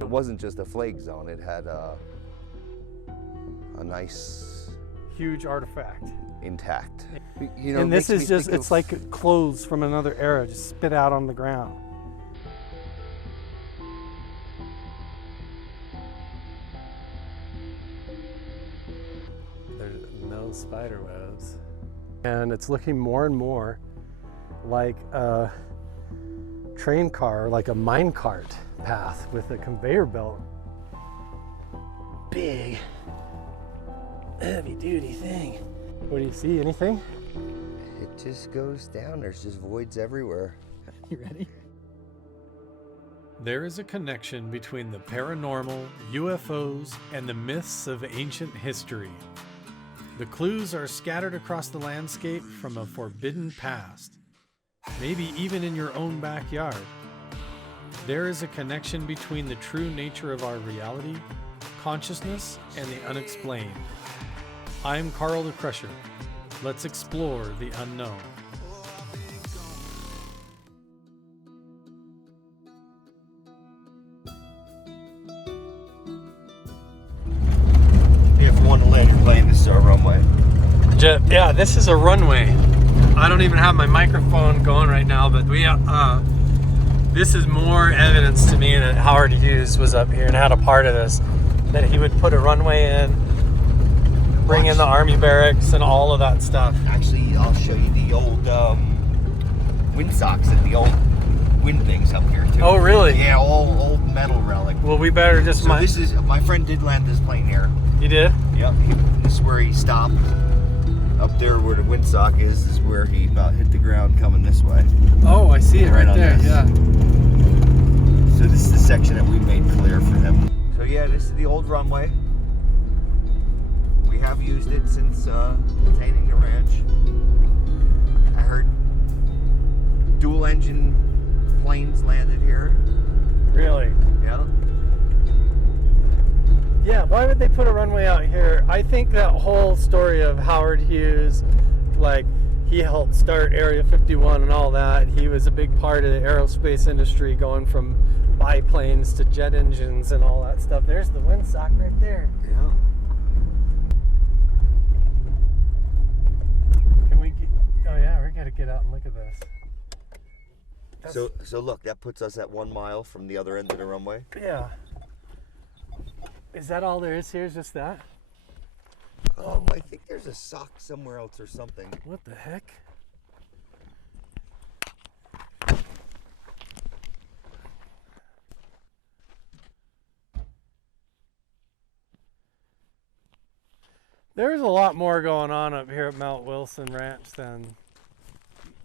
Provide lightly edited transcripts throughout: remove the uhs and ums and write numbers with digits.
It wasn't just a flake zone, it had a nice Huge artifact. intact. You know, And this is just, it's of, like clothes from another era, just spit out on the ground. There's no spider webs. And it's looking more and more like a train car, like a mine cart path with a conveyor belt. Big, heavy duty thing. What do you see? Anything? it just goes down. There's just voids everywhere. You ready? There is a connection between the paranormal, UFOs, and the myths of ancient history. The clues are scattered across the landscape from a forbidden past, maybe even in your own backyard. There is a connection between the true nature of our reality, consciousness, and the unexplained. I'm Carl the Crusher. Let's explore the unknown. If you want to land your plane, this is our runway. Yeah, this is a runway. I don't even have my microphone going right now, but this is more evidence to me that Howard Hughes was up here and had a part of this. That he would put a runway in, bring in the army barracks and all of that stuff. Actually, I'll show you the old windsocks and the old wind things up here too. Oh, really? Yeah, old metal relic. Well, we better just... So this is, my friend did land this plane here. You did? Yep, this is where he stopped. Up there where the windsock is where he about hit the ground coming this way. Oh, I see it right there, this. yeah. So this is the section that we made clear for him. So yeah, this is the old runway. We have used it since attaining the ranch. I heard dual engine planes landed here. Really? Yeah. Yeah, why would they put a runway out here? I think that whole story of Howard Hughes, like, he helped start Area 51 and all that. He was a big part of the aerospace industry, going from biplanes to jet engines and all that stuff. There's the windsock right there. Yeah. Can we get... Oh yeah, we gotta get out and look at this. So look, that puts us at 1 mile from the other end of the runway. Yeah. Is that all there is here? Is just that? I think there's a sock somewhere else or something. What the heck? There's a lot more going on up here at Mount Wilson Ranch than...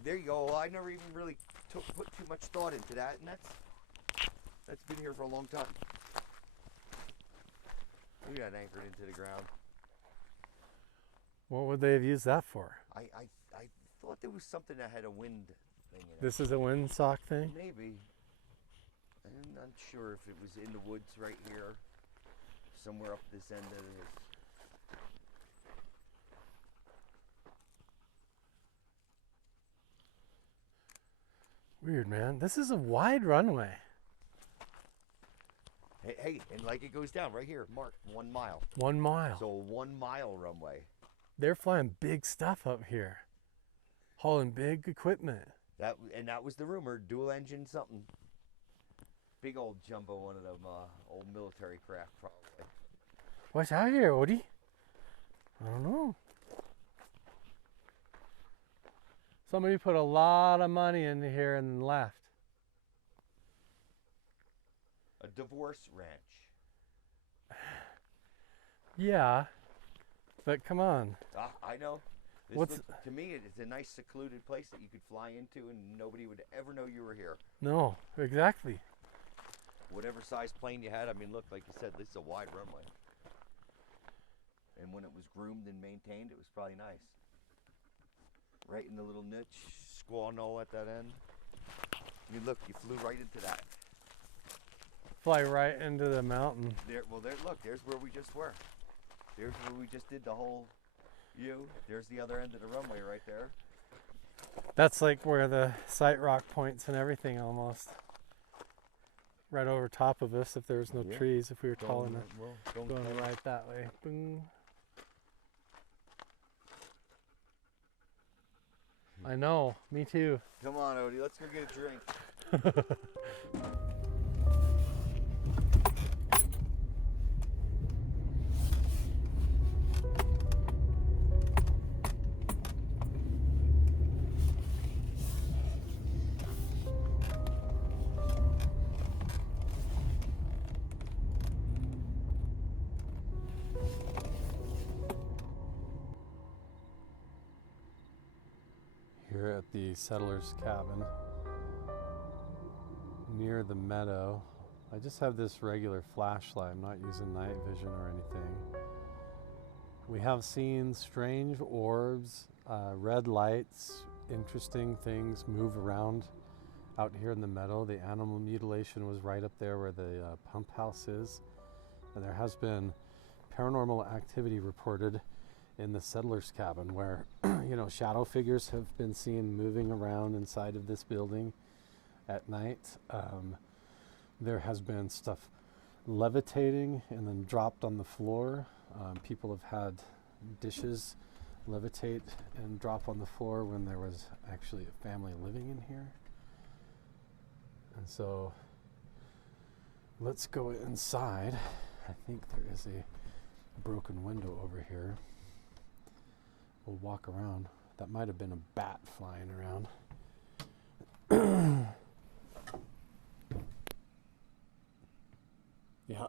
There you go. I never even really put too much thought into that, and that's been here for a long time. We got anchored into the ground. What would they have used that for? I thought there was something that had a wind thing in it. This is a windsock thing? Maybe. I'm not sure if it was in the woods right here, somewhere up this end of this. Weird, man. This is a wide runway. Hey, and like it goes down right here, marked 1 mile. 1 mile. So 1 mile runway. They're flying big stuff up here. Hauling big equipment. That was the rumor, dual engine something. Big old jumbo, one of them old military craft probably. What's out here, Odie? I don't know. Somebody put a lot of money into here and left. A divorce ranch. Yeah, but come on. I know. To me, it's a nice secluded place that you could fly into and nobody would ever know you were here. No, exactly. Whatever size plane you had, I mean, look, like you said, this is a wide runway. And when it was groomed and maintained, it was probably nice. Right in the little niche, squaw knoll at that end. You look, you flew right into that. Fly right into the mountain. Look, there's where we just were. There's where we just did the whole U. There's the other end of the runway right there. That's like where the sight rock points and everything almost. right over top of us if there was no Yeah. trees, if we were tall enough. Don't Going right that way. Boom. I know, me too. Come on, Odie, let's go get a drink. Here at the settler's cabin near the meadow. I just have this regular flashlight. I'm not using night vision or anything. We have seen strange orbs, red lights, interesting things move around out here in the meadow. The animal mutilation was right up there where the pump house is. And there has been paranormal activity reported in the settler's cabin where shadow figures have been seen moving around inside of this building at night. There has been stuff levitating and then dropped on the floor. People have had dishes levitate and drop on the floor when there was actually a family living in here. And so let's go inside. I think there is a broken window over here. We'll walk around. That might have been a bat flying around. Yeah,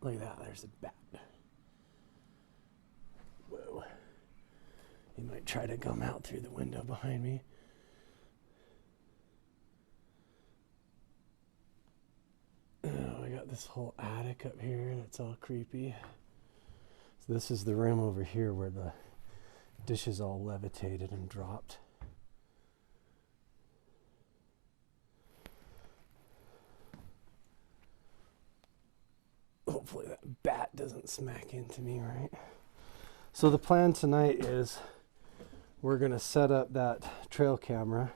look at that. There's a bat. Whoa. He might try to come out through the window behind me. Oh, I got this whole attic up here that's all creepy. So this is the room over here where the dishes all levitated and dropped. Hopefully that bat doesn't smack into me, right? So the plan tonight is we're going to set up that trail camera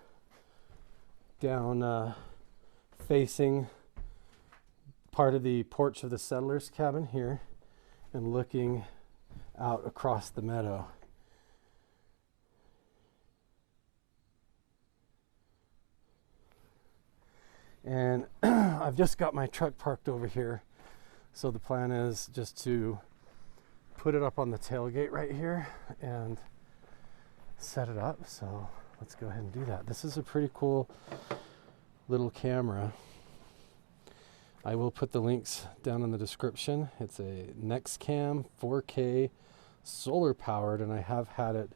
down facing part of the porch of the settler's cabin here and looking out across the meadow. And I've just got my truck parked over here. So the plan is just to put it up on the tailgate right here and set it up. So let's go ahead and do that. This is a pretty cool little camera. I will put the links down in the description. It's a NextCam 4K solar powered, and I have had it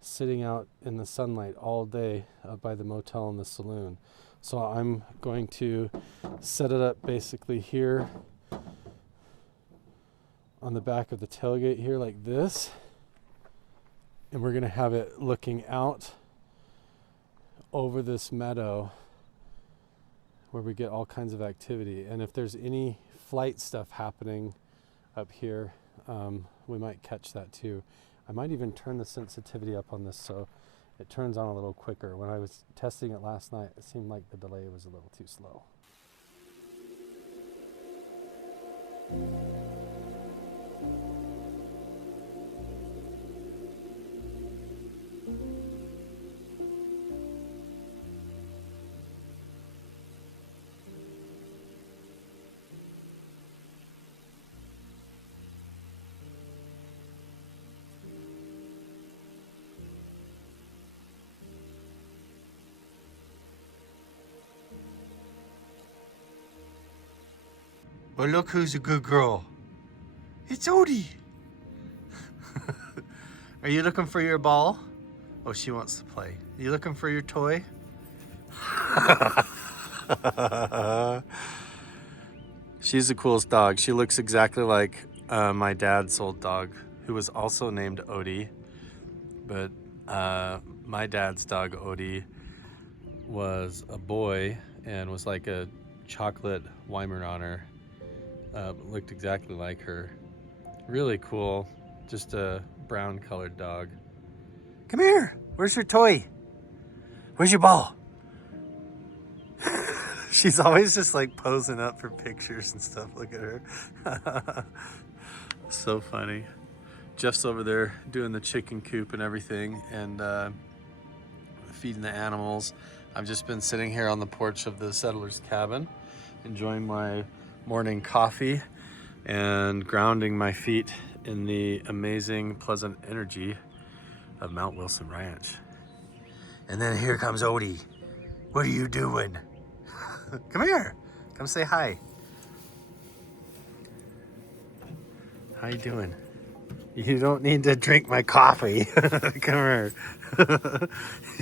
sitting out in the sunlight all day by the motel and the saloon. So I'm going to set it up basically here on the back of the tailgate here like this. And we're going to have it looking out over this meadow where we get all kinds of activity. And if there's any flight stuff happening up here, we might catch that too. I might even turn the sensitivity up on this so it turns on a little quicker. When I was testing it last night, it seemed like the delay was a little too slow. Well, look who's a good girl. It's Odie. Are you looking for your ball? Oh, she wants to play. Are you looking for your toy? She's the coolest dog. She looks exactly like my dad's old dog, who was also named Odie. But my dad's dog, Odie, was a boy and was like a chocolate Weimaraner. Looked exactly like her. Really cool. Just a brown colored dog. Come here. Where's your toy? Where's your ball? She's always just like posing up for pictures and stuff. Look at her. So funny. Jeff's over there doing the chicken coop and everything, and feeding the animals. I've just been sitting here on the porch of the settler's cabin, enjoying my morning coffee and grounding my feet in the amazing, pleasant energy of Mount Wilson Ranch. And then here comes Odie. What are you doing? Come here. Come say hi. How you doing? You don't need to drink my coffee. Come here.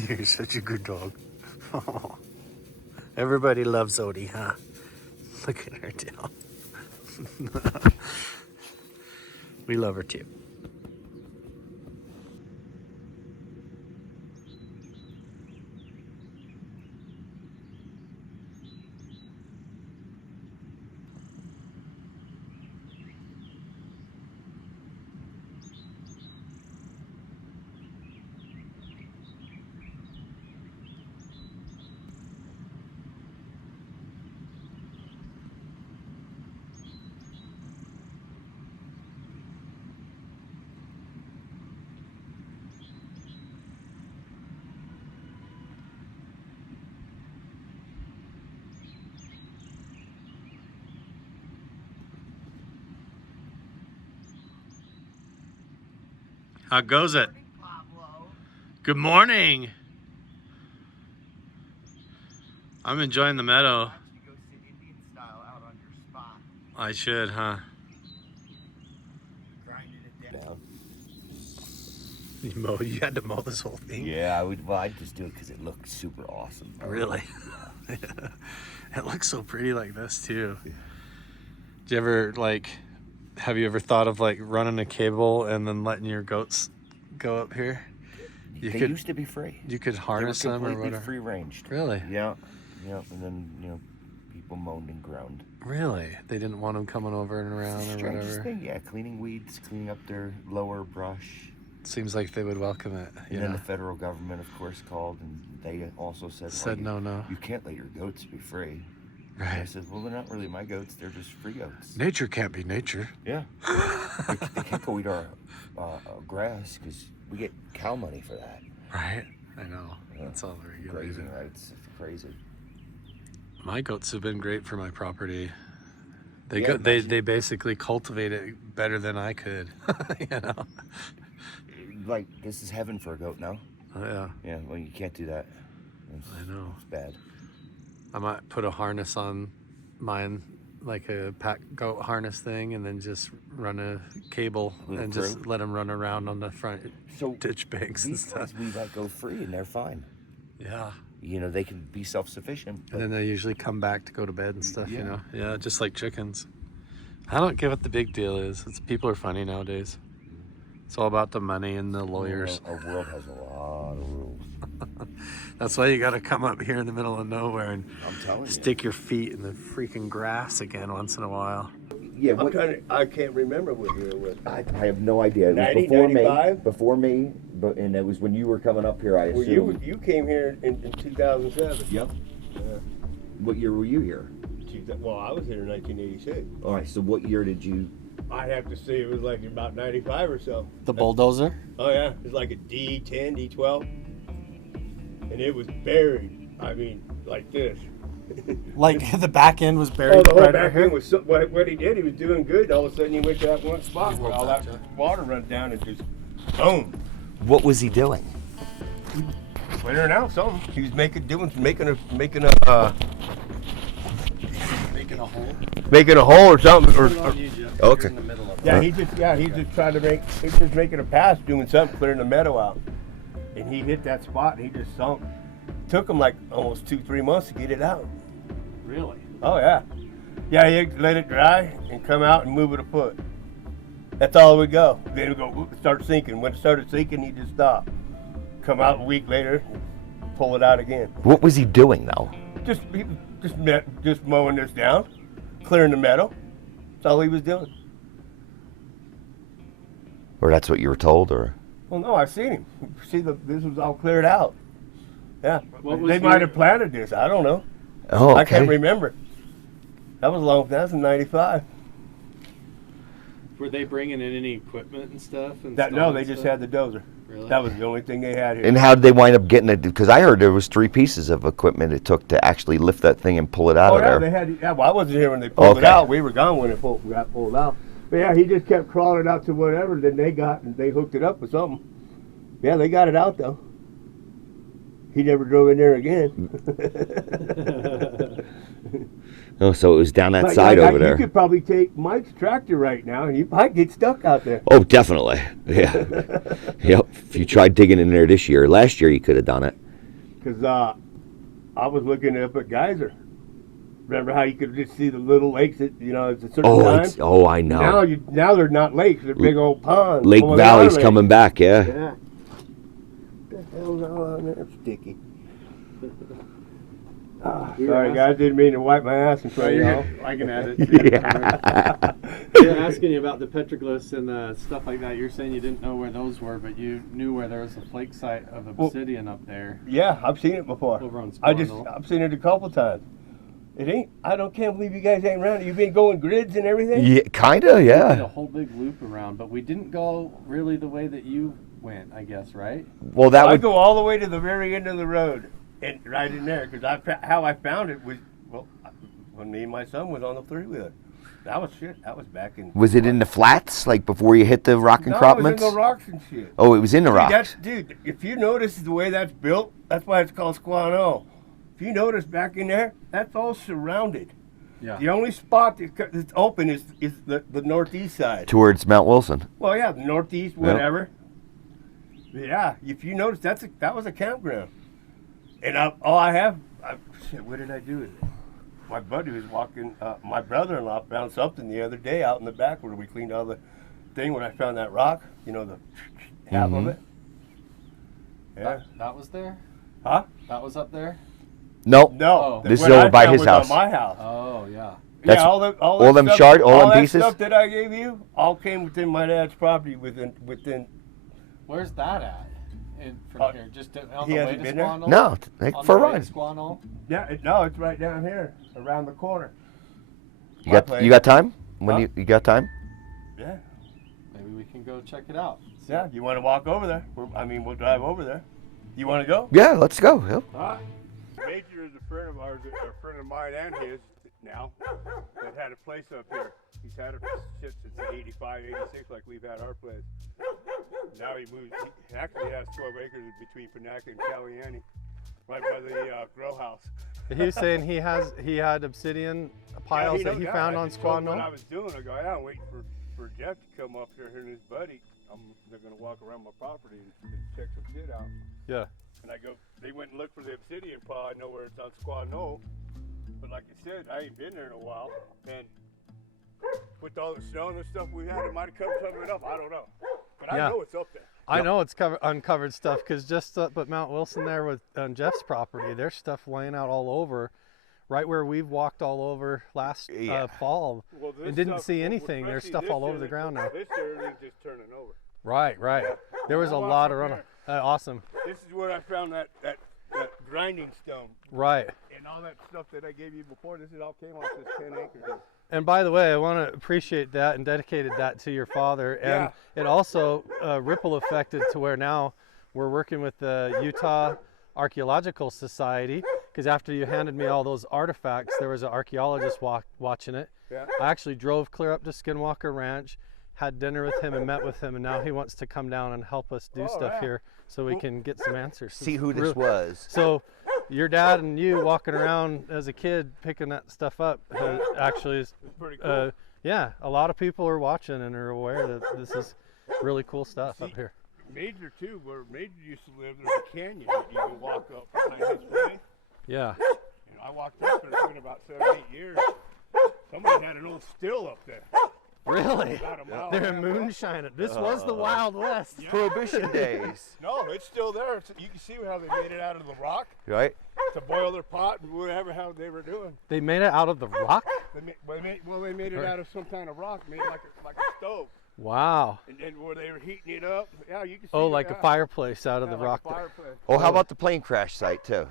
You're such a good dog. Oh. Everybody loves Odie, huh? Look at her tail. We love her too. How goes it? Good morning. I'm enjoying the meadow. I should, huh? You had to mow this whole thing? Yeah, I'd just do it because it looked super awesome. Really? It looks so pretty like this too. Do you ever have you ever thought of like running a cable and then letting your goats go up here? They used to be free. You could harness them or whatever. Free ranged. Really? Yeah. And then people moaned and groaned. Really? They didn't want them coming over and around or whatever. Thing, yeah. Cleaning weeds, cleaning up their lower brush. Seems like they would welcome it. And then the federal government, of course, called and they also said no. You can't let your goats be free. Right. And I said, well, they're not really my goats. They're just free goats. Nature can't be nature. Yeah. they can't go eat our grass because we get cow money for that. Right. I know. Yeah. That's all very good. Grazing rights. It's crazy. My goats have been great for my property. They basically cultivate it better than I could. Like, this is heaven for a goat now. Oh, yeah. Yeah, well, you can't do that. I know. It's bad. I might put a harness on mine, like a pack goat harness thing, and then just run a cable and just let them run around on the front ditch banks and stuff. We go free and they're fine. Yeah. They can be self-sufficient. And then they usually come back to go to bed and stuff, Yeah, just like chickens. I don't get what the big deal is. People are funny nowadays. It's all about the money and the lawyers. Our world has a lot of rules. That's why you got to come up here in the middle of nowhere and stick your feet in the freaking grass again once in a while. Yeah, I can't remember what year it was. I have no idea. It was 90, before 95? me. Before me, and it was when you were coming up here, I assume. Well, you came here in 2007. Yep. Yeah. What year were you here? Well, I was here in 1986. All right, so what year did you... I'd have to say it was like about 95 or so. The bulldozer? Oh, yeah. It was like a D10, D12. And it was buried. I mean, like this. Like the back end was buried. Oh, the whole back end was... What he did, he was doing good. All of a sudden, he went to that one spot where all that water runs down and just boom. What was he doing? Clearing out something. He was making a hole or something. Okay. Yeah, he just tried to he was making a pass, doing something, clearing the meadow out. And he hit that spot and he just sunk. Took him like almost 2-3 months to get it out. Really? Oh yeah. Yeah, he let it dry and come out and move it a foot. That's all it would go. Then it would go start sinking. When it started sinking, he just stopped. Come out a week later, pull it out again. What was he doing though? Just mowing this down, clearing the meadow. That's all he was doing. Or that's what you were told, or? Well, no, I've seen him. See, this was all cleared out. Yeah, they might have planted this. I don't know. Oh, I can't okay. remember. That was long. That was in '95. Were they bringing in any equipment and stuff? And No, they just had the dozer. Really? That was the only thing they had here. And how did they wind up getting it? Because I heard there was 3 pieces of equipment it took to actually lift that thing and pull it out of there. They had. Yeah, well, I wasn't here when they pulled it Okay. out. We were gone when it got pulled out. But yeah, he just kept crawling out to whatever. Then they hooked it up with something. Yeah, they got it out though. He never drove in there again. Oh, so it was down that But, side yeah, over there. You could probably take Mike's tractor right now, and you might get stuck out there. Oh, definitely. Yeah. Yep. If you tried digging in there this year, last year you could have done it. Because I was looking up at Geyser. Remember how you could just see the little lakes at at a certain time? I know. Now they're not lakes; they're big old ponds. Lake full of Valley's water coming back, yeah. Yeah. What the hell's all on there? Sticky. Sorry, guys. Didn't mean to wipe my ass in front of y'all. I can add it. Yeah. They're asking you about the petroglyphs and stuff like that. You're saying you didn't know where those were, but you knew where there was a flake site of obsidian up there. Yeah, I've seen it before. Over on I've Squanall. seen it a couple times. It ain't. Can't believe you guys ain't around it. You've been going grids and everything. Yeah, kinda, We did yeah. a whole big loop around, but we didn't go really the way that you went, I guess, right? Well, that I would. go all the way to the very end of the road, and right in there, because how I found it was when me and my son was on the 3-wheeler. That was shit. That was back in. Was it in the flats, like before you hit the rock No, it was encroachments? in the rocks and shit. Oh, it was in the rocks. Dude, if you notice the way that's built, that's why it's called Squanall. If you notice back in there, that's all surrounded. Yeah. The only spot that's open is the northeast side. Towards Mount Wilson. Well, yeah, the northeast, whatever. Yeah, if you notice, that was a campground. And what did I do with it? My buddy was walking, my brother-in-law found something the other day out in the back where we cleaned all the thing when I found that rock, the half of it. Yeah. That was there? Huh? That was up there? Nope. No. This is what over I by found his was house. On my house. Oh, yeah. That's- Yeah, all them stuff, shard- all them that pieces? stuff that I gave you all came within my dad's property within. Where's that at? From here, just on he the way hasn't to been there? Squanall? No, take On for a the way ride. to Squanall? Yeah, it's right down here, around the corner. You got time? Huh? You got time? Yeah. Maybe we can go check it out. Yeah, you want to walk over there? We'll drive over there. You want to go? Yeah, let's go. Yep. Major is a friend of ours, a friend of mine and his now, that had a place up here. He's had it since 85, 86, like we've had our place. Now he moved. He actually has 12 acres between Panaca and Caliani, right by the grow house. He was saying he had obsidian piles that he found on What I Squanall. was doing, I go, yeah, I'm waiting for Jeff to come up here and his buddy. They're going to walk around my property and check some shit out. Yeah. And I go, they went and looked for the obsidian pile. I know where it's on Squanall. But like I said, I ain't been there in a while. And with all the snow and the stuff we had, it might have covered some of it up. I don't know. But Yeah. I know it's up there. I know it's uncovered stuff because just up at Mount Wilson there with on Jeff's property, there's stuff laying out all over, right where we've walked all over last fall Well, this and didn't stuff- see anything. There's especially stuff all this over the area- ground now. This area is just turning over. Right. There was a Go out lot from of running. there. Awesome. This is where I found that grinding stone. Right. And all that stuff that I gave you before, this is all came off this 10 acres. And by the way, I want to appreciate that and dedicated that to your father. And it also ripple affected to where now we're working with the Utah Archaeological Society, because after you handed me all those artifacts, there was an archaeologist watching it. Yeah. I actually drove clear up to Skinwalker Ranch, had dinner with him and met with him, and now he wants to come down and help us do stuff yeah. here so we can get some answers. See who this Really- was. So your dad and you walking around as a kid picking that stuff up actually is It's pretty cool. yeah, a lot of people are watching and are aware that this is really cool stuff up here. Major too, where Major used to live, there's a canyon that you can walk up behind his place. Yeah. I walked up there, it's been about 7, 8 years. Somebody had an old still up there. Really? About a mile They're and a half. moonshining. This was the Wild West. Prohibition days. No, it's still there. You can see how they made it out of the rock Right? to boil their pot and whatever how they were doing. They made it out of the rock? They made it out of some kind of rock, made like a stove. Wow. And then where they were heating it up, yeah, you can see. Oh, like a yeah. fireplace out of Yeah, the like rock a there. fireplace. Oh, how about the plane crash site too?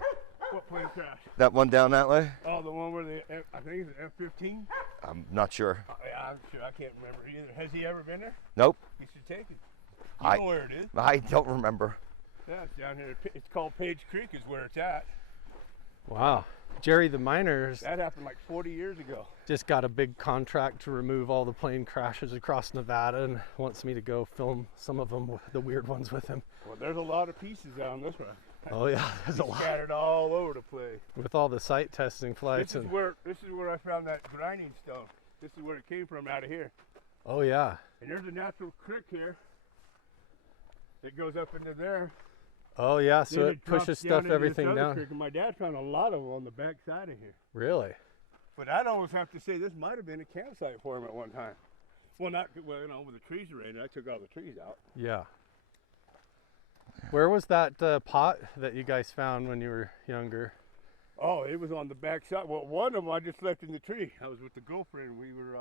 What plane crash? That one down that way? Oh, the one where I think it's an F-15? I'm not sure. Yeah, I'm sure. I can't remember either. Has he ever been there? Nope. He should take it. You know where it is. I don't remember. Yeah, it's down here. It's called Page Creek is where it's at. Wow. Jerry the Miners That happened like 40 years ago. just got a big contract to remove all the plane crashes across Nevada and wants me to go film some of them, the weird ones with him. Well, there's a lot of pieces on this one. Oh yeah, there's a lot. Scattered all over the place. With all the site testing flights This is where I found that grinding stone. This is where it came from, out of here. oh yeah. And there's a natural creek here that goes up into there. Oh yeah, so Then it drops pushes down stuff, into this everything other down. creek, and my dad found a lot of them on the back side of here. Really? But I'd almost have to say this might have been a campsite for him at one time. Well, you know, when the trees were in, I took all the trees out. Yeah. Where was that pot that you guys found when you were younger? Oh, it was on the back side. Well, one of them I just left in the tree. I was with the girlfriend. We were,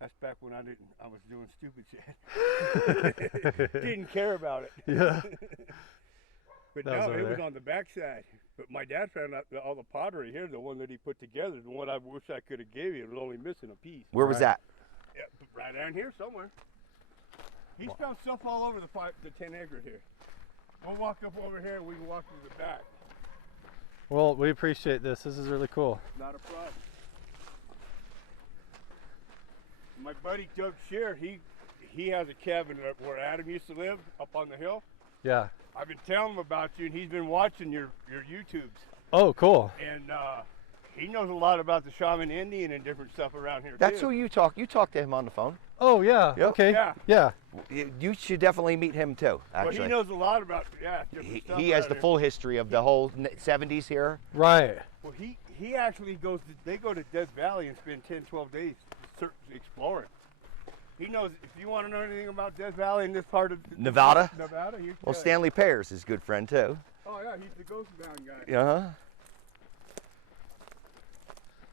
that's back when I was doing stupid shit. Didn't care about it. Yeah. But That was no, over it was there. on the back side. But my dad found out all the pottery here, the one that he put together, the one I wish I could have gave you. It was only missing a piece. Where was that? Yeah, right down here somewhere. He's found stuff all over the 10 acre here. We'll walk up over here and we can walk to the back. Well, we appreciate this. This is really cool. Not a problem. My buddy Doug Shear, he has a cabin where Adam used to live up on the hill. Yeah. I've been telling him about you, and he's been watching your YouTubes. Oh, cool. And he knows a lot about the shaman Indian and different stuff around here. That's too. who you talk. You talked to him on the phone. Oh, yeah. Yep. Okay. Yeah. Yeah. You should definitely meet him too. But Actually, he knows a lot about different stuff. he has around the here. full history of the whole 70s here. Right. Well, he actually goes. They go to Death Valley and spend 10, 12 days exploring. He knows. If you want to know anything about Death Valley in this part of Nevada? Nevada. Well, Stanley Pears is a good friend too. Oh yeah, he's the Ghost Bound guy. Yeah.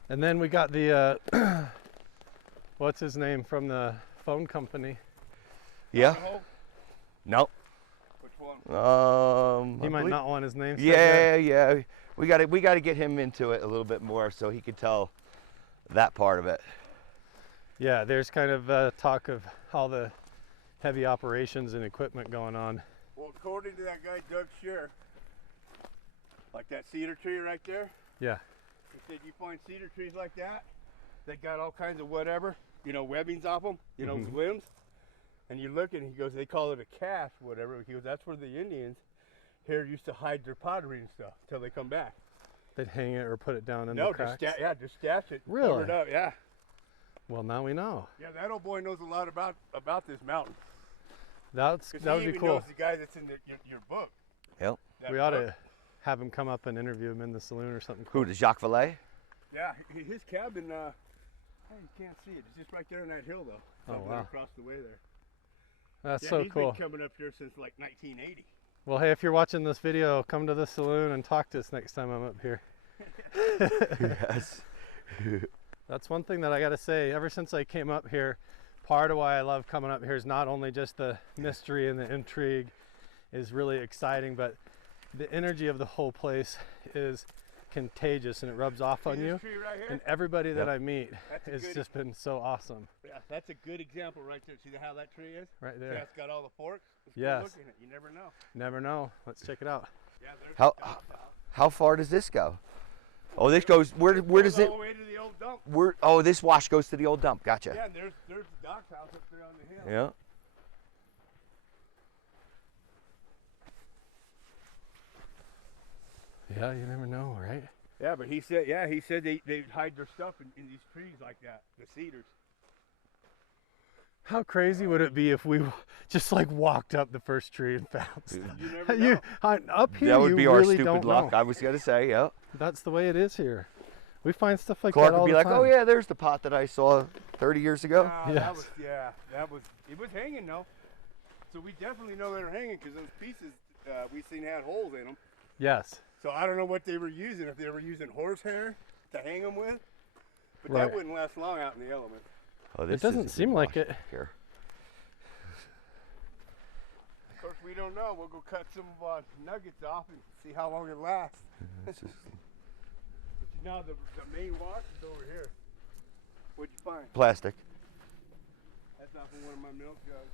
And then we got the, what's his name from the phone company? Yeah. Oh, No. which one? He I might believe- not want his name said Yeah, yet. yeah. We got to get him into it a little bit more so he could tell that part of it. Yeah, there's kind of talk of all the heavy operations and equipment going on. Well, according to that guy Doug Shear, like that cedar tree right there, Yeah. he said you find cedar trees like that, they got all kinds of whatever, you know, webbings off them, you know, limbs. And you look and he goes, they call it a cache, whatever. He goes, that's where the Indians here used to hide their pottery and stuff till they come back. They'd hang it or put it down in No, the cracks. just stash it. Really? Cover it up, yeah. Well, now we know. Yeah, that old boy knows a lot about this mountain. That Because would he be even cool. knows the guy that's in your book. Yep. That We ought book. to have him come up and interview him in the saloon or something Who, cool. the Jacques Vallée? Yeah, his cabin, you can't see it. It's just right there on that hill, though. Oh, Somewhere wow. across the way there. That's Yeah, so he's cool. been coming up here since like 1980. Well, hey, if you're watching this video, come to the saloon and talk to us next time I'm up here. Yes. That's one thing that I got to say. Ever since I came up here, part of why I love coming up here is not only just the mystery and the intrigue is really exciting, but the energy of the whole place is contagious and it rubs off on See you. this tree right here? And everybody that Yep. I meet That's a has good- just been so awesome. Yeah, that's a good example right there. See how that tree is? Right See there. how it's got all the forks? Let's go Yes. look at it. You never know. Never know. Let's check it out. Yeah, there's How- the dock house. How far does this go? Oh, this goes. Where does Goes it? all the way to the old dump. Oh, this wash goes to the old dump. Gotcha. Yeah, and there's the dock house up there on the hill. Yeah. Yeah, you never know, right? Yeah, but he said they hide their stuff in these trees like that, the cedars. How crazy would it be if we just like walked up the first tree and found stuff? You never know. Up here, That would you be our really stupid don't luck. know. I was gonna say, yeah. That's the way it is here. We find stuff like Clark that all would be the like, time. "Oh yeah, there's the pot that I saw 30 years ago." Yes. It was hanging though. So we definitely know they're hanging because those pieces we seen had holes in them. Yes. So I don't know what they were using, if they were using horsehair to hang them with. But Right. that wouldn't last long out in the element. Oh, this doesn't is a seem good like wash it. Here. Of course, we don't know, we'll go cut some of our nuggets off and see how long it lasts. But you know, the main wash is over here. What'd you find? Plastic. That's off of one of my milk jugs.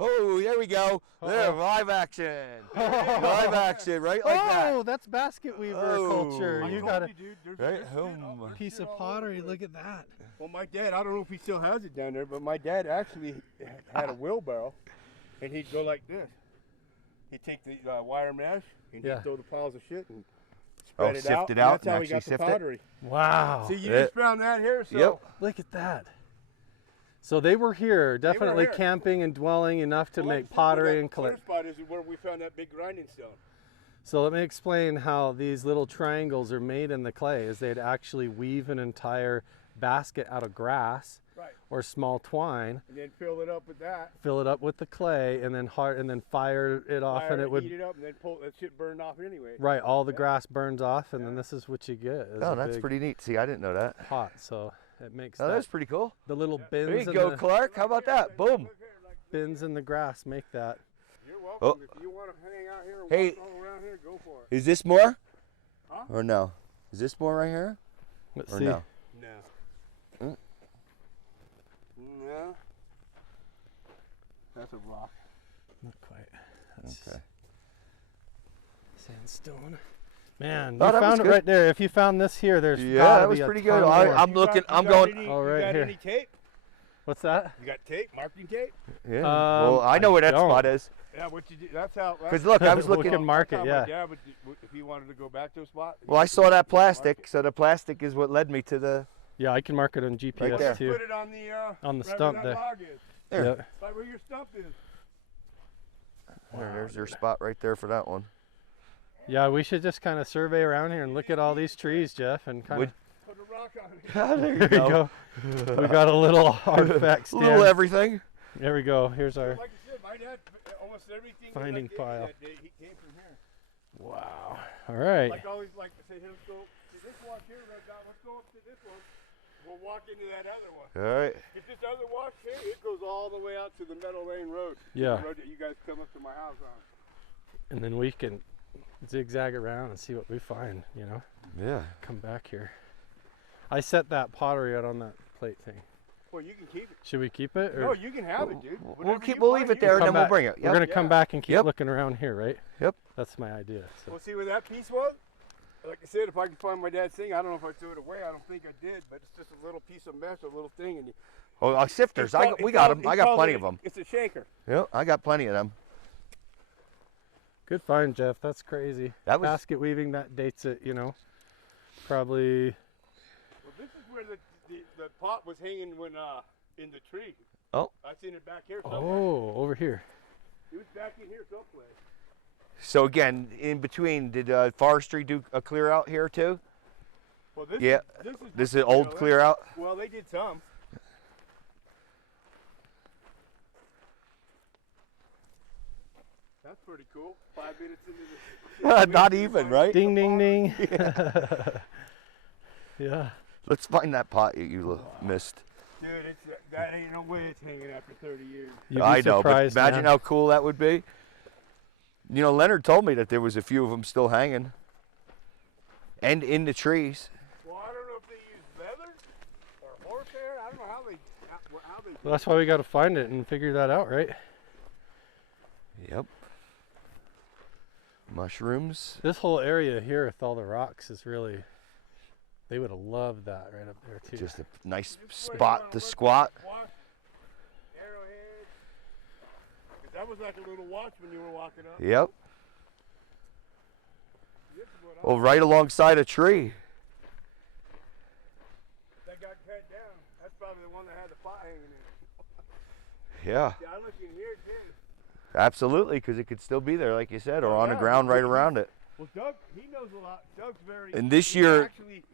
Oh, there we go. There, live action. Live action, right like that. Oh, that's basket weaver Oh. culture. I You told got a you, dude, there's Right? shit Home. piece shit of all pottery. over Look it. at that. Well, my dad, I don't know if he still has it down there, but my dad actually had a wheelbarrow, and he'd go like this. He'd take the wire mesh, and Yeah. he'd throw the piles of shit and spread it sift out. it and out that's how and he got actually the sift it? pottery. Wow. See, you Yeah. just found that here, so. Yep. Look at that. So they were here, definitely here. camping and dwelling enough to Well, like I make said, pottery where and that clear collect. spot is where we found that big grinding stone. So let me explain how these little triangles are made in the clay. Is they'd actually weave an entire basket out of grass Right. or small twine, And then fill it up with that. fill it up with the clay, and then fire it off, fire and it would heat it up, and then pull that shit burned off anyway. right. All the grass burns off, and then this is what you get. Is Oh, a that's big pretty neat. See, I didn't know that. pot. So it makes Oh, that, that's pretty cool. the little There bins you in go, the Clark. How about that? Boom. Look here, like, bins in the grass make that. you're welcome. Oh. If you want to hang out here and Hey. walk all around here, go for it. Is this more? Huh? Or no? Is this more right here? Let's Or see. no? No. Mm. No. That's a rock. Not quite. That's Okay. sandstone. Man, you Oh, that was found it good. right there. If you found this here, there's Yeah, gotta that was be a pretty ton good. more. I'm looking. I'm going. Oh, right you got here. any tape? What's that? You got tape? Marking tape? Yeah. Well, I know I where that don't. spot is. Yeah, what you do? That's how. Because look, I was We looking. can mark it, that's how yeah. my dad would do- if he wanted to go back to a spot. Well, I saw that he would mark plastic, it. so the plastic is what led me to the. Yeah, I can mark it on GPS Right there. too. Put it on the On the right stump where there. that log is. There. Yeah. Right where your stump is. There's your spot right there for that one. Yeah, we should just kind of survey around here and look at all these trees, Jeff, and kind of. Would- Put a rock on it. there you There you go. go. We got a little artifact A little stand. everything. There we go. Here's our. Like I said, my dad, almost everything Finding that I gave file. you that day, he came from here. Wow. All right. Like always, like to say, let's go to this walk here, let's go up to this one. We'll walk into that other one. All right. If this other walk here, it goes all the way out to the Meadow Lane Road. Yeah. The road that you guys come up to my house on. And then we can zigzag around and see what we find. You know, Yeah. come back here. I set that pottery out on that plate thing. Well, you can keep it. Should we keep it? Or No, you can have it, dude. We'll leave it there, and Come then we'll back. bring it. We're Yep. gonna come Yeah. back and keep Yep. looking around here, right? Yep. That's my idea. So. Well, see where that piece was? Like I said, if I can find my dad's thing, I don't know if I threw it away. I don't think I did, but it's just a little piece of mesh, a little thing. And Oh, sifters. He called- We he got called- them. he I got called plenty it- of them. It's a shaker. Yep. I got plenty of them. Good find, Jeff. That's crazy. That was- basket weaving. That dates it. You know, probably. Well, this is where the pot was hanging when in the tree. Oh. I seen it back here somewhere. Oh, over here. It was back in here someplace. So again, in between, did forestry do a clear out here too? Well, this Yeah. This is an old clear out. Well, they did some. That's pretty cool. 5 minutes into the. Not even, right? Ding, ding, ding. Yeah. Let's find that pot you missed. Dude, that ain't no way it's hanging after 30 years. You'd be I know, but surprised, imagine man. how cool that would be. You know, Leonard told me that there was a few of them still hanging, and in the trees. Well, I don't know if they use leather or horsehair. I don't know how they. Well, that's why we got to find it and figure that out, right? Yep. Mushrooms. This whole area here with all the rocks is really. They would have loved that right up there too. Just a nice spot to squat. Watch, arrowhead. 'Cause that was like a little watch when you were walking up. Yep. This is what Well, right alongside a tree. that got cut down. That's probably the one that had the pot hanging in it. Yeah, Yeah, I look in here too. absolutely, because it could still be there, like you said, or on the Yeah, ground right because around it. Well, Doug, he knows a lot. Doug's very. And this he year- actually,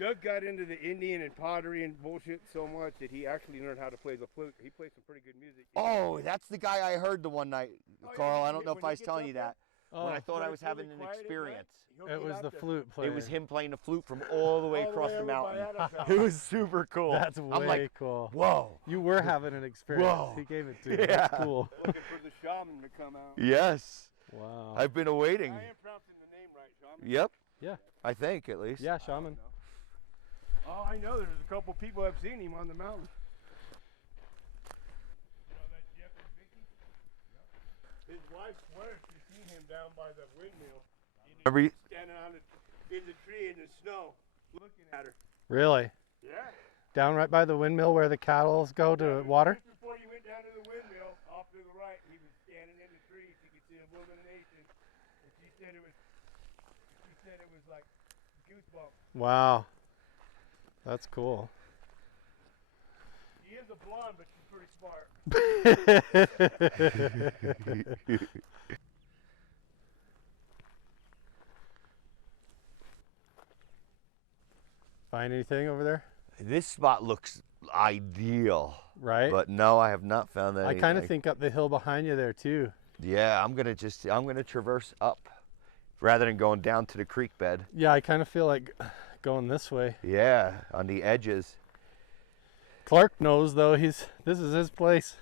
Doug got into the Indian and pottery and bullshit so much that he actually learned how to play the flute. He plays some pretty good music. Oh, that's the guy I heard the one night, Oh, yeah, Carl. when I don't know if when I he was gets telling up you there? that. Oh. when I thought I was It's really having an quiet at night. experience. He'll It get was out the there. flute player. It was him playing the flute from all the way All the across way the over by mountain. Adam's house. It was super cool. That's I'm way like, cool. whoa. You were having an experience. Whoa. He gave it to you. Yeah. That's cool. Looking for the shaman to come out. Yes. Wow. I've been awaiting. I am pronouncing the name right, shaman. Yep. Yeah. I think at least. Yeah, shaman. Oh, I know. There's a couple people I've seen him on the mountain. You know that Jeff and Vicky? Yep. His wife swears she's seen him down by the windmill. Standing on in the tree in the snow, looking at her. Really? Yeah. Down right by the windmill where the cattle go to water? Just before you went down to the windmill, off to the right, he was standing in the trees. You could see a illumination. And she said it was like goosebumps. Wow. That's cool. She is a blonde, but she's pretty smart. Find anything over there? This spot looks ideal. Right? But no, I have not found that. I kind of think up the hill behind you there too. Yeah, I'm gonna traverse up rather than going down to the creek bed. Yeah, I kind of feel like going this way. Yeah, on the edges. Clark knows though, this is his place.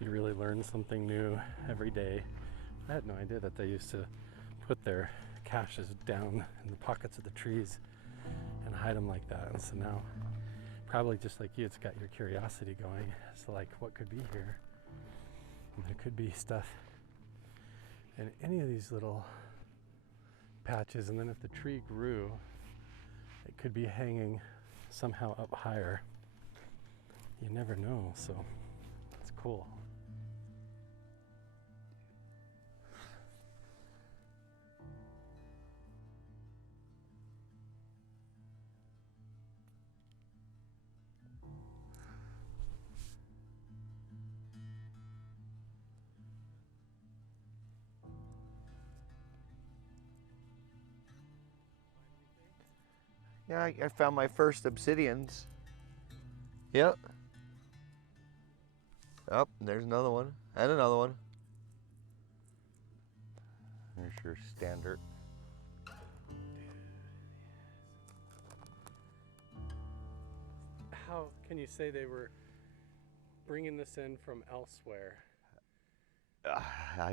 You really learn something new every day. I had no idea that they used to put their caches down in the pockets of the trees and hide them like that. And so now, probably just like you, it's got your curiosity going. It's like, what could be here? And there could be stuff in any of these little patches. And then if the tree grew, it could be hanging somehow up higher. You never know, so it's cool. Yeah, I found my first obsidians. Yep. Oh, there's another one. And another one. There's your standard. How can you say they were bringing this in from elsewhere?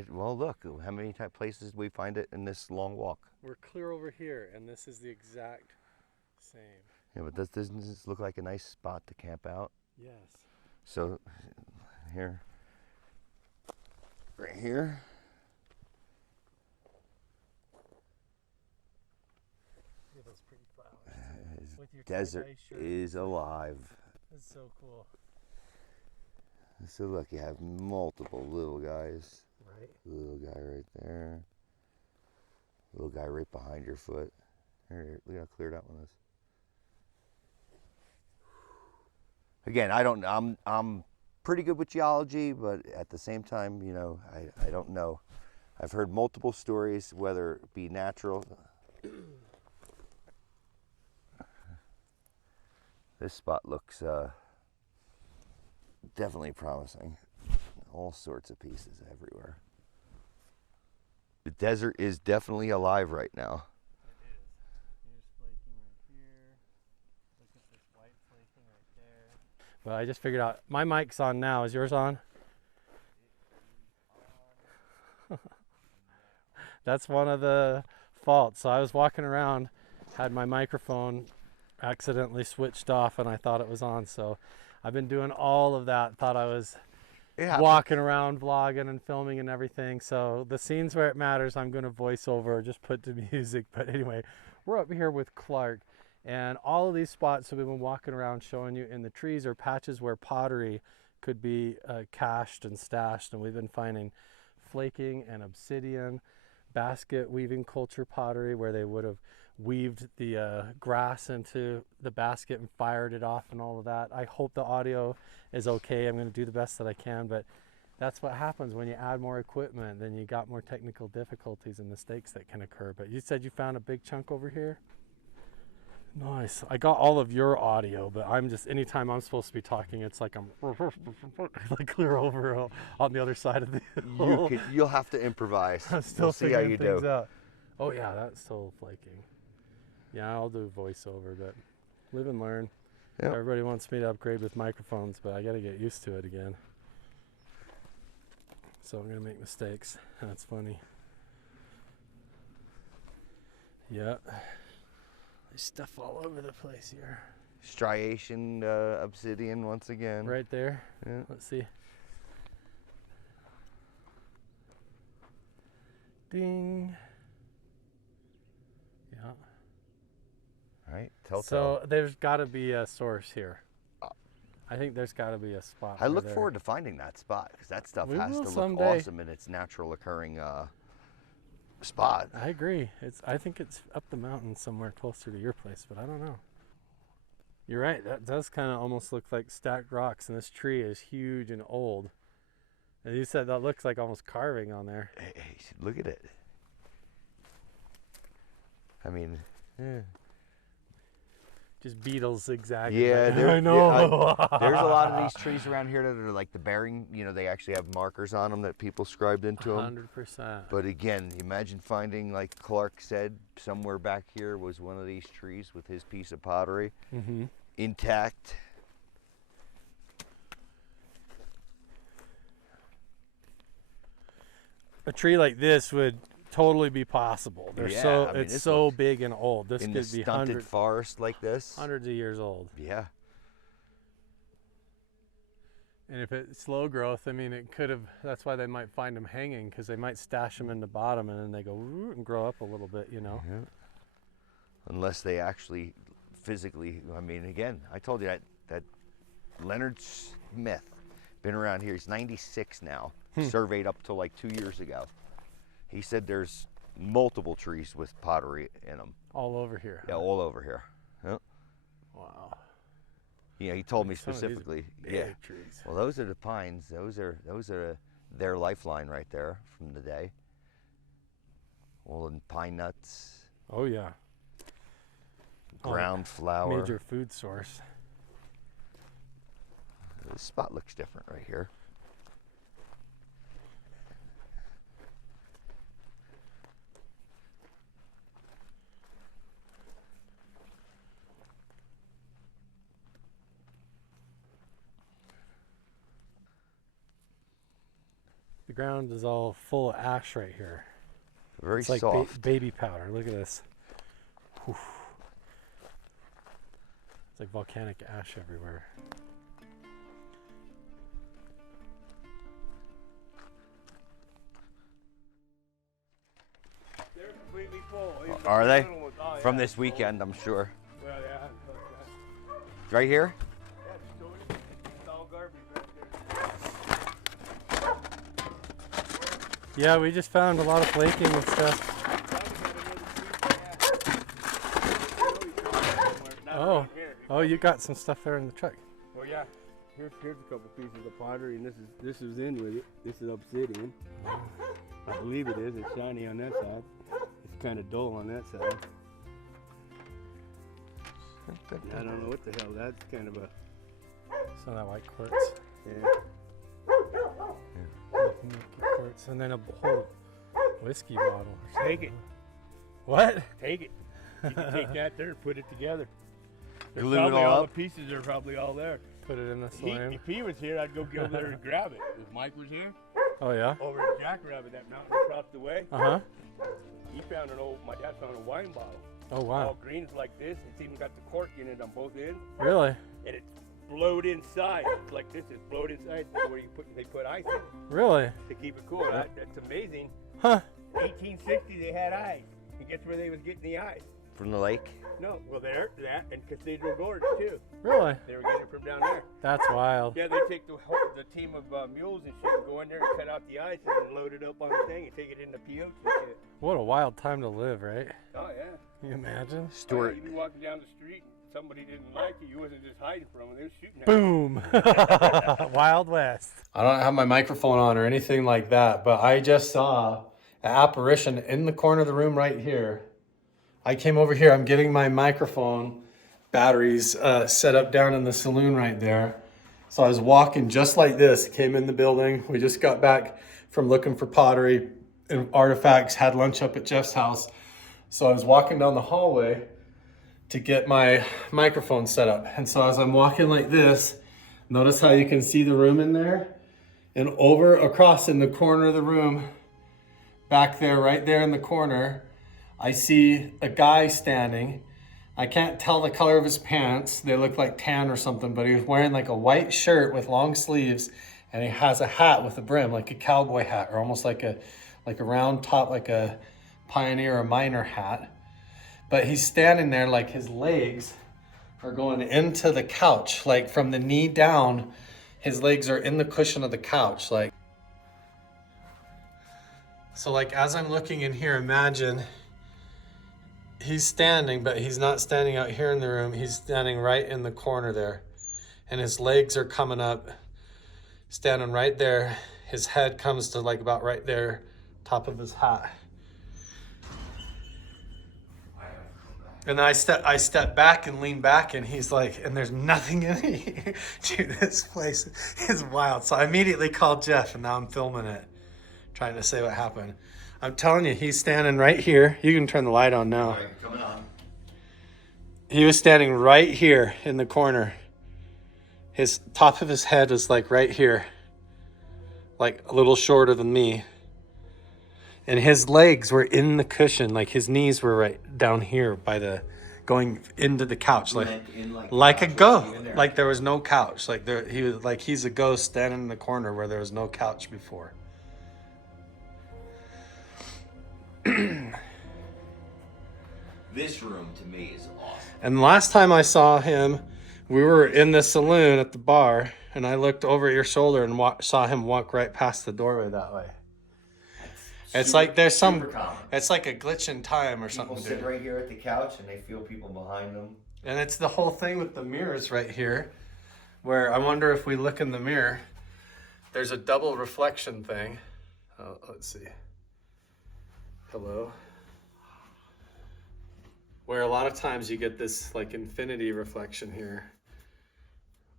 Well, look, how many places we find it in this long walk? We're clear over here, and this is the exact same. Yeah, but doesn't this look like a nice spot to camp out? Yes. So, here, right here. Look at those pretty flowers. With your Desert tie-dye shirt. is alive. That's so cool. So look, you have multiple little guys. Right. Little guy right there. Little guy right behind your foot. Here, look how clear that one is. Again, I'm pretty good with geology, but at the same time, you know, I don't know. I've heard multiple stories, whether it be natural. This spot looks definitely promising. All sorts of pieces everywhere. The desert is definitely alive right now. It is. Here's flaking right here. Look at this white flaking right there. Well, I just figured out my mic's on now. Is yours on? That's one of the faults. So I was walking around, had my microphone accidentally switched off, and I thought it was on. So I've been doing all of that. Thought I was walking around vlogging and filming and everything. So the scenes where it matters, I'm going to voice over or just put to music. But anyway, we're up here with Clark, and all of these spots that we've been walking around showing you in the trees are patches where pottery could be cached and stashed, and we've been finding flaking and obsidian, basket weaving culture pottery where they would have weaved the grass into the basket and fired it off and all of that. I hope the audio is okay. I'm going to do the best that I can, but that's what happens when you add more equipment. Then you got more technical difficulties and mistakes that can occur. But you said you found a big chunk over here? Nice. I got all of your audio, but I'm just, anytime I'm supposed to be talking, it's like I'm like clear over on the other side of the hill. You'll have to improvise. I'm still we'll see how you figuring things do. out. Oh yeah, that's still flaking. Yeah, I'll do voiceover, but live and learn. Yep. Everybody wants me to upgrade with microphones, but I got to get used to it again. So I'm gonna make mistakes. That's funny. Yeah. There's stuff all over the place here. Striation obsidian once again. Right there. Yeah. Let's see. Ding. Yeah. All right. Telltale. So there's got to be a source here. I think there's got to be a spot. I look forward to finding that spot because that stuff We has will to look someday. awesome in its natural occurring spot. I agree. I think it's up the mountain somewhere closer to your place, but I don't know. You're right. That does kind of almost look like stacked rocks, and this tree is huge and old. And you said that looks like almost carving on there. Hey, look at it. I mean, Just beetles zigzagging. yeah, I know. there's a lot of these trees around here that are like the bearing. You know, they actually have markers on them that people scribed into them. 100%. But again, imagine finding, like Clark said, somewhere back here was one of these trees with his piece of pottery intact. A tree like this would totally be possible. They're Yeah, I mean, it's this so looks- big and old. This In could the be stunted forest like this. hundreds of years old. Yeah. And if it's slow growth, I mean, it could have. That's why they might find them hanging, because they might stash them in the bottom and then they go "Woo," and grow up a little bit, you know. Yeah. Unless they actually physically, I mean, again, I told you that Leonard Smith, been around here, he's 96 now, surveyed up till like 2 years ago. He said there's multiple trees with pottery in them. All over here. Yeah, all over here. Yeah. Wow. Yeah, he told me Some of these specifically. big Yeah. trees. Well, those are the pines. Those are their lifeline right there from the day. All in pine nuts, Oh yeah. ground flower. Major food source. This spot looks different right here. The ground is all full of ash right here. Very It's like soft. baby powder. Look at this. Whew. It's like volcanic ash everywhere. They're completely full. Are they? Little ones. Oh, From yeah. this weekend, I'm sure. Well, yeah. Right here? Yeah, just totally. It's all garbage right there. Yeah, we just found a lot of flaking and stuff. Oh, oh, you got some stuff there in the truck. Oh yeah. Here's a couple pieces of pottery, and this is in with it. This is obsidian. I believe it is. It's shiny on that side. It's kind of dull on that side. I don't know what the hell. That's kind of a Some of that white quartz. yeah. Quartz. And then a whole whiskey bottle. Take it. What? Take it. You can take that there and put it together. There's Glue it probably all all up? the pieces are probably all there. Put it in the saloon. If he was here, I'd go over there and grab it. If Mike was here, Oh yeah? over at Jackrabbit, that mountain across the way, Uh-huh. he found my dad found a wine bottle. Oh All wow. greens like this. It's even got the cork in it on both ends. Really? And it's blowed inside. It's like this. It's blowed inside where they put ice in it Really? to keep it cool. That's amazing. Huh. 1860, they had ice. And guess where they was getting the ice? from the lake? No, well, there, that, and Cathedral Gorge, too. Really? They were getting it from down there. That's wild. Yeah, they take the team of mules and shit and go in there and cut out the ice and then load it up on the thing and take it into peyote and shit. What a wild time to live, right? Oh, yeah. Can you imagine? Stuart. You'd be walking down the street and somebody didn't like you. You wasn't just hiding from them. They were shooting at Boom. Wild West. I don't have my microphone on or anything like that, but I just saw an apparition in the corner of the room right here. I came over here. I'm getting my microphone batteries set up down in the saloon right there. So I was walking just like this, came in the building. We just got back from looking for pottery and artifacts, had lunch up at Jeff's house. So I was walking down the hallway to get my microphone set up. And so as I'm walking like this, notice how you can see the room in there? And over across in the corner of the room, back there, right there in the corner, I see a guy standing. I can't tell the color of his pants. They look like tan or something, but he was wearing like a white shirt with long sleeves, and he has a hat with a brim, like a cowboy hat, or almost like a round top, like a pioneer or miner hat. But he's standing there like his legs are going into the couch, like from the knee down, his legs are in the cushion of the couch. So like as I'm looking in here, imagine he's standing, but he's not standing out here in the room. He's standing right in the corner there. And his legs are coming up, standing right there. His head comes to like about right there, top of his hat. And then I step back and lean back, and he's like, and there's nothing in here. Dude, this place is wild. So I immediately called Jeff, and now I'm filming it, trying to say what happened. I'm telling you, he's standing right here. You can turn the light on now. All right, coming on. He was standing right here in the corner. His top of his head was like right here, like a little shorter than me. And his legs were in the cushion, like his knees were right down here by the, going into the couch, like a ghost, like there was no couch. Like there, he was like, he's a ghost standing in the corner where there was no couch before. This room to me is awesome. And the last time I saw him, we were in the saloon at the bar, and I looked over your shoulder and saw him walk right past the doorway that way. It's like there's some, it's like a glitch in time or something. People sit right here at the couch and they feel people behind them. And it's the whole thing with the mirrors right here, where I wonder if we look in the mirror, there's a double reflection thing. Oh, let's see. Hello. Where a lot of times you get this like infinity reflection here,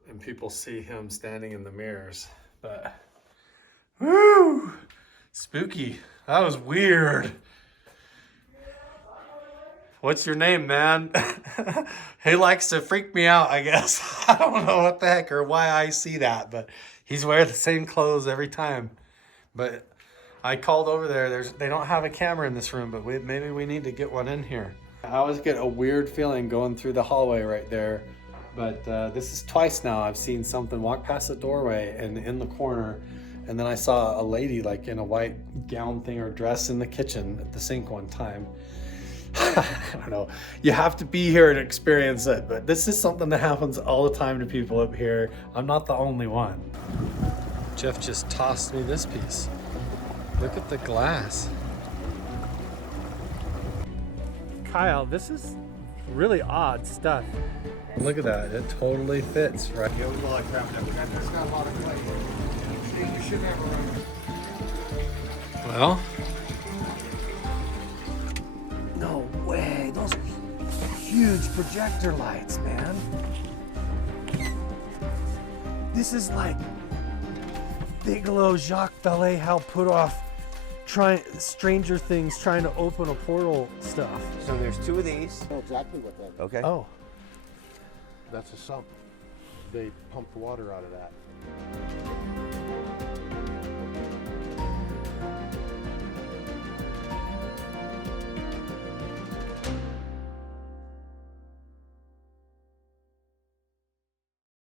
and people see him standing in the mirrors. But, woo, spooky. That was weird. What's your name, man? He likes to freak me out, I guess. I don't know what the heck or why I see that, but he's wearing the same clothes every time. But I called over there. They don't have a camera in this room, but maybe we need to get one in here. I always get a weird feeling going through the hallway right there. But this is twice now I've seen something walk past the doorway and in the corner. And then I saw a lady like in a white gown thing or dress in the kitchen at the sink one time. I don't know. You have to be here and experience it, but this is something that happens all the time to people up here. I'm not the only one. Jeff just tossed me this piece. Look at the glass. Kyle, this is really odd stuff. Look at that. It totally fits, right? Yeah, we like that. That's got a lot of clay. You shouldn't have a run. Well, No way, those are huge projector lights, man. This is like Bigelow Jacques Vallée how put off Stranger Things trying to open a portal stuff. So there's two of these. I know exactly what that is. Okay. oh, That's a sump. They pump the water out of that.